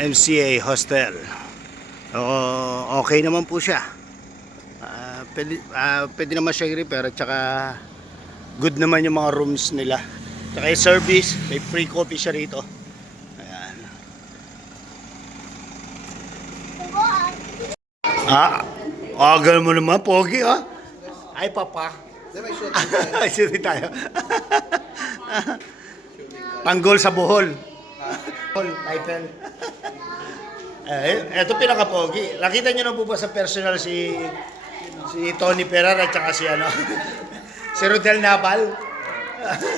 MCA Hostel. Oo, okay naman po siya. Ah, pwede, ah, pwede naman siya i-repair at saka good naman yung mga rooms nila. Tsaka yung service, may free coffee siya rito. Ayan. Ah, agal mo naman, Pogi, ha? Ay, papa. Ay, shooting tayo. Panggol sa Bohol. Bohol, title. Eh, eto pinaka-pogi. Nakita niyo na po ba sa personal si si Tony Ferrer at saka si ano? si Rodel Naval.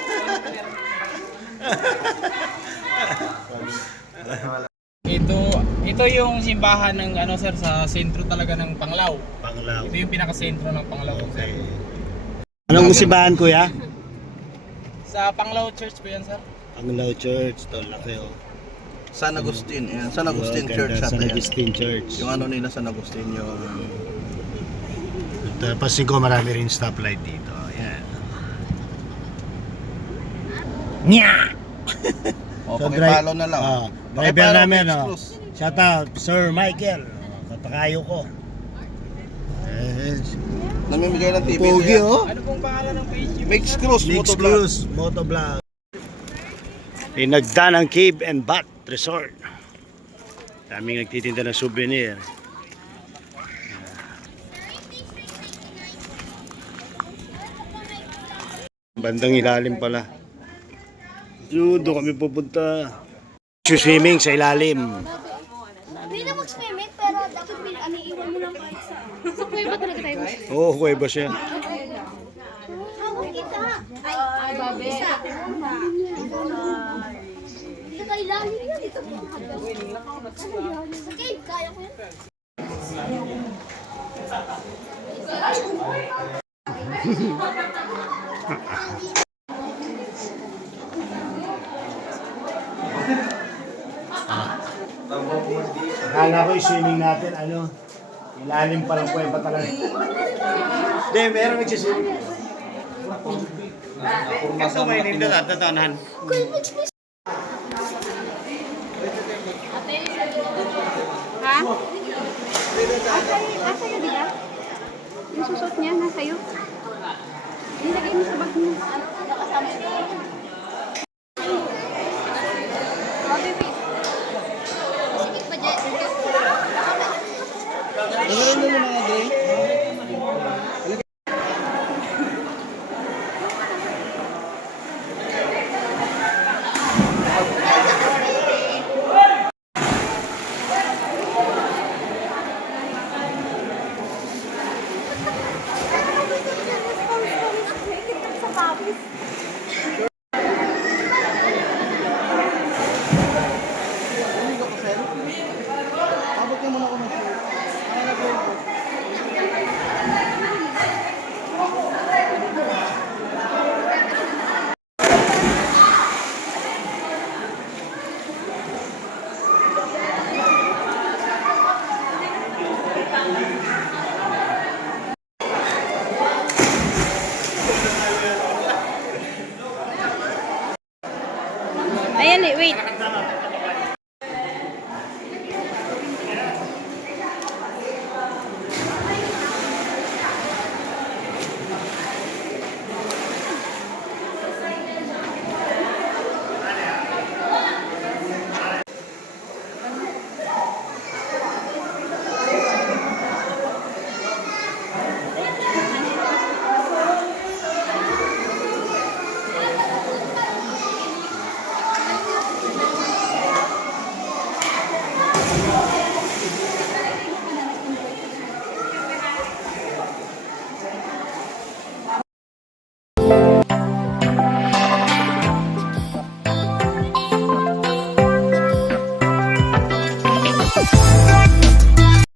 Ito, ito yung simbahan ng ano sir sa sentro talaga ng Panglao. Panglaw. Ito yung pinaka-sentro ng Panglao. sir. Anong simbahan kuya? Sa Panglao Church po yan sir. Panglaw Church, to laki oh. San Agustin, yan. San Agustin Oh, Church San Agustin Church. Yung ano nila San Agustin, yung Ito, pasin ko marami rin stoplight dito. Ayan. Nya! oh, So, pakipalo na lang. Ah, driver namin, Mix oh. Shout out, Sir Michael. Katakayo ko. Yes. Namimigay ng TV. Pogi, oh. Ano pong pangalan ng page? Mix Cruz, Mix Motovlog. Cruise, Motovlog. Pinagdan ang Cave and Bat Resort. Daming nagtitinda ng souvenir. Bandang ilalim pala. Yun, doon kami pupunta. Swimming sa ilalim. Hindi na mag-swimming, pero dapat may ano, iwan mo lang kahit sa... Sa kuweba talaga tayo. Oo, oh, kuweba siya. Hawak kita. Ay, ay, babe. Isa. Ito kay Lali yan. Ito po. Sa cave, kaya ko yan. Akala ko yung swimming natin, ano, ilalim pa ng kuweba talaga. Hindi, meron nagsiswimming. Kasi may nindo at tatanan. Kuya, mag-swimming. Ha? Asa, asa yun, di ba? Yung susot niya, nasa iyo. Nilagay mo sa bag mo. Oh, baby. Sige pa dyan. Sa guys. Ayan eh, wait.